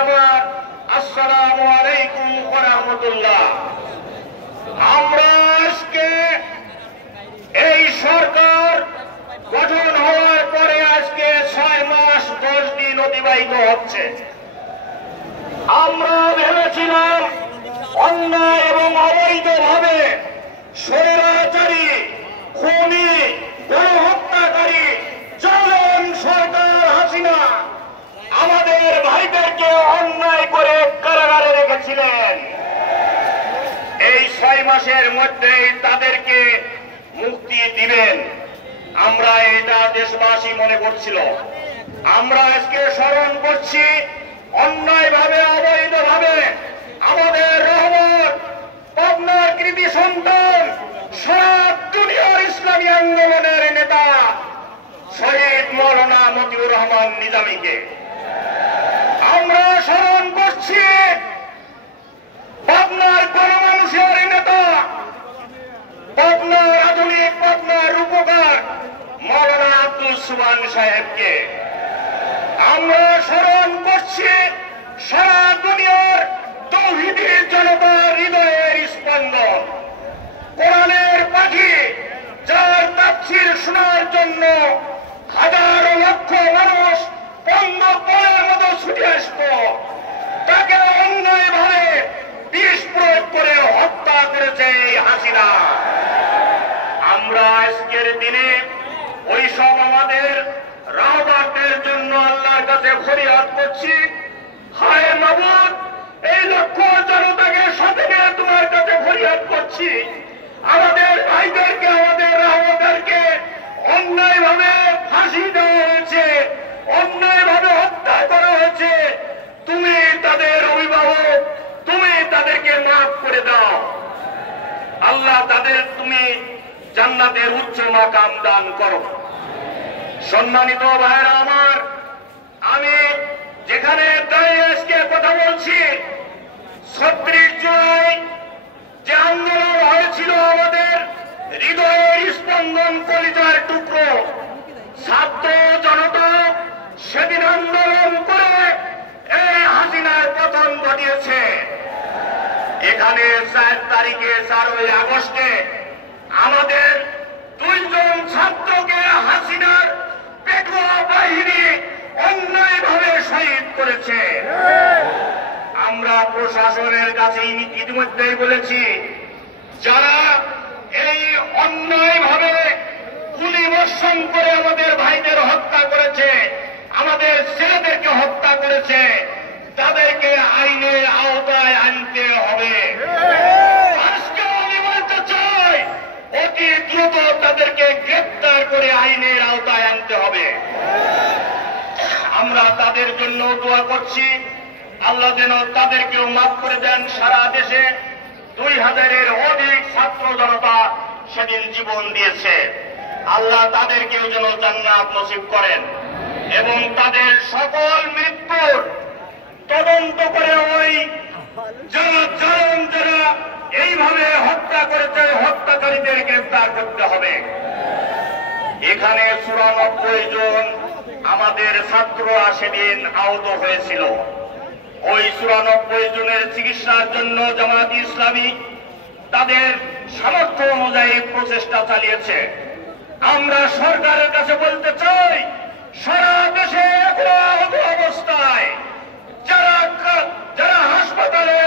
আসসালামু আলাইকুম ওয়া রাহমাতুল্লাহ। আমরা আজকে এই সরকার গঠন হওয়ার পরে আজকে 6 মাস 10 দিন অতিবাহিত হচ্ছে। আমরা ভেবেছিলাম অন্যায় এবং অবৈধভাবে স্বৈরাচারী, খুনি, গণহত্যাকারী জালেম সরকার হাসিনা আমাদের ভাইদেরকে অন্যায় করে কারাগারে রেখেছিলেন। এই 6 মাসের মধ্যেই তাদেরকে মুক্তি দিবেন, আমরা এটা দেশবাসী মনে করছিল। আমরা আজকে স্মরণ করছি অন্যায়ভাবে অবৈধভাবে আমাদের রহমত, পাবনার কৃতি সন্তান, সারা দুনিয়ার ইসলামী আন্দোলনের নেতা শহীদ মাওলানা মতিউর রহমান নিজামীকে। আমরা স্মরণ করছি পাবনার গণমানুষের নেতা, পাবনার আধুনিক পাবনার রূপকার মাওলানা আব্দুল সুবহান সাহেবকে। আমরা স্মরণ করছি সারা দুনিয়ার তৌহিদি জনতার হৃদয়ের স্পন্দন, কোরআনের পাখি, যার তাফসীর শোনার জন্য হাজারো লক্ষ মানুষ বঙ্গোপসাগরের মতো ছুটে আসতো, তাকে অন্যায়ভাবে বিষ প্রয়োগ করে হত্যা করেছে এই হাসিনা। আমরা আজকের দিনে ওই সব আমাদের রাহবারদের জন্য আল্লাহর কাছে ফরিয়াদ করছি, হায় মাবুদ, এই লক্ষ জনতাকে সাথে নিয়ে তোমার কাছে ফরিয়াদ করছি, আমাদের ভাইদেরকে, আমাদের রাহবারদেরকে অন্যায়ভাবে ফাঁসি দেওয়া হয়েছে, অন্যায়ভাবে হত্যা করা হয়েছে, তুমি তাদের অভিভাবক, তুমি তাদেরকে মাফ করে দাও আল্লাহ, তাদের তুমি জান্নাতের উচ্চ মাকাম দান করো। সম্মানিত ভাইরা আমার, আমি যেখানে দাঁড়িয়ে আজকে কথা বলছি, 36 জুলাই যে আন্দোলন হয়েছিল, আমাদের হৃদয়ের স্পন্দন, কলিজার টুকরো ছাত্র জনতা সেদিন আন্দোলন করে এই হাসিনার পতন ঘটিয়েছে। এখানে 4 তারিখে 4 আগস্টে আমাদের 2 জন ছাত্রকে হাসিনার পেটুয়া বাহিনী অন্যায়ভাবে শহীদ করেছে। আমরা প্রশাসনের কাছে ইতিমধ্যেই বলেছি, যারা এই অন্যায়ভাবে গুলিবর্ষণ করে আমাদের ভাইদের হত্যা করেছে, আমাদের ছেলেদেরকে হত্যা করেছে, তাদেরকে আইনের আওতায় আনতে হবে। আজকে আমি বলতে চাই, অতি দ্রুত তাদেরকে গ্রেফতার করে আইনের আওতায় আনতে হবে। আমরা তাদের জন্য দোয়া করছি, আল্লাহ যেন তাদেরকেও মাফ করে দেন। সারা দেশে 2000-এর অধিক ছাত্র জনতা সেদিন জীবন দিয়েছে, আল্লাহ তাদেরকেও যেন জান্নাত নসিব করেন এবং তাদের সকল মৃত্যুর তদন্ত করে ওই যারা এইভাবে হত্যা করেছে, হত্যাকারীদের গ্রেফতার করতে হবে। এখানে 94 জন আমাদের ছাত্ররা সেদিন আহত হয়েছিল। ওই 94 জনের চিকিৎসার জন্য জামায়াত ইসলামী তাদের সামর্থ্য অনুযায়ী প্রচেষ্টা চালিয়েছে। আমরা সরকারের কাছে বলতে চাই, সারা দেশে আহত অবস্থায় যারা হাসপাতালে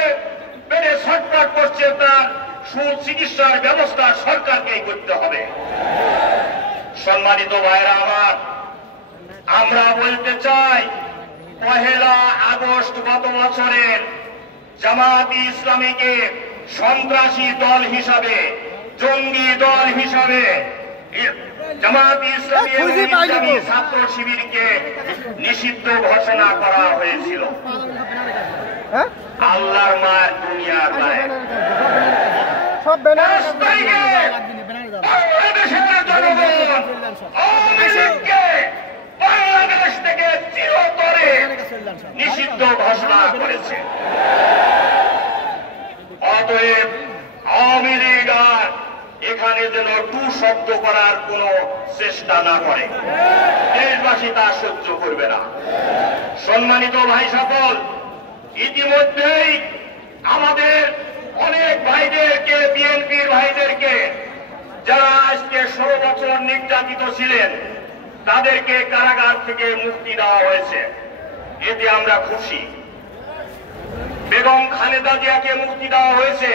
বেডে ছটফট করছে, তার সুচিকিৎসার ব্যবস্থা সরকারকেই করতে হবে। সম্মানিত ভাইরা আমার, আমরা বলতে চাই, 1 আগস্ট গত বছরের জামায়াত ইসলামীকে সন্ত্রাসী দল হিসাবে, জঙ্গি দল হিসাবে জামায়াত ইসলামী এবং ইসলামী ছাত্র শিবিরকে নিষিদ্ধ ঘোষণা করা হয়েছিল। আল্লাহর মার, দুনিয়ার মায়ের, বাংলাদেশের জনগণ বাংলাদেশ থেকে চিরতরে নিষিদ্ধ ঘোষণা করেছে। অতএব আওয়ামী লীগ আর এখানে যেন টু শব্দ করার কোন চেষ্টা না করে, দেশবাসী তা সহ্য করবে না। সম্মানিত ভাই সকল, ইতিমধ্যেই আমাদের অনেক ভাইদেরকে, বিএনপির ভাইদেরকে, যারা আজকে 16 বছর নির্যাতিত ছিলেন, তাদেরকে কারাগার থেকে মুক্তি দেওয়া হয়েছে। এতে আমরা খুশি। বেগম খালেদা জিয়াকে মুক্তি দেওয়া হয়েছে,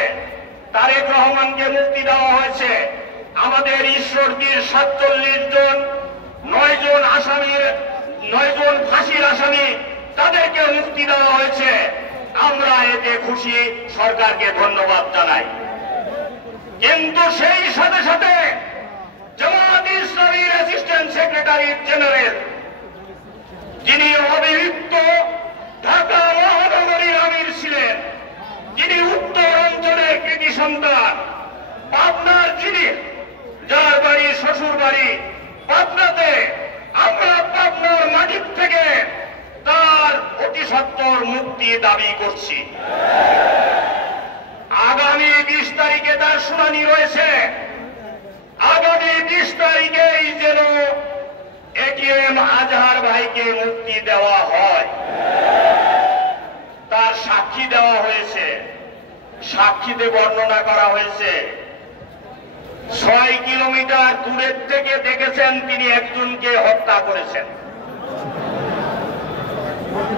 তারেক রহমানকে মুক্তি দেওয়া হয়েছে। আমাদের ঈশ্বরদীর 47 জন, 9 জন আসামির, 9 জন ফাঁসির আসামি, তাদেরকে মুক্তি দেওয়া হয়েছে। আমরা এতে খুশি, সরকারকে ধন্যবাদ জানাই। কিন্তু সেই সাথে সাথে জামাত ইসলামীর অ্যাসিস্ট্যান্ট সেক্রেটারি জেনারেল, যিনি অবিভক্ত ঢাকা মহানগরীর আমির ছিলেন, যিনি উত্তর অঞ্চলের কৃতি সন্তান, পাবনার, যিনি, যার বাড়ি, শ্বশুর বাড়ি পাবনাতে, আমরা পাবনার মাটির থেকে তার অতি সত্বর মুক্তি দাবি করছি। আগামী 20 তারিখে তার শুনানি রয়েছে। আগামী 20 তারিখেই যেন এটিএম আজহার ভাইকে মুক্তি দেওয়া হয়। তার সাক্ষী দেওয়া হয়েছে, সাক্ষীতে বর্ণনা করা হয়েছে 6 কিলোমিটার দূরের থেকে দেখেছেন তিনি একজনকে হত্যা করেছেন।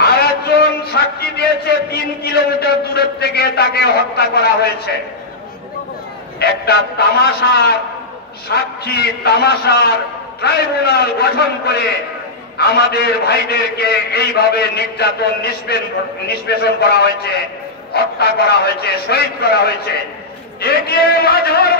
আর একজন সাক্ষী দিয়েছে 3 কিলোমিটার দূরের থেকে তাকে হত্যা করা হয়েছে। একটা তামাশার সাক্ষী, তামাশার ট্রাইব্যুনাল গঠন করে আমাদের ভাইদেরকে এইভাবে নির্যাতন, নিষ্পেষণ করা হয়েছে, হত্যা করা হয়েছে, শহীদ করা হয়েছে। এটিএম আজহার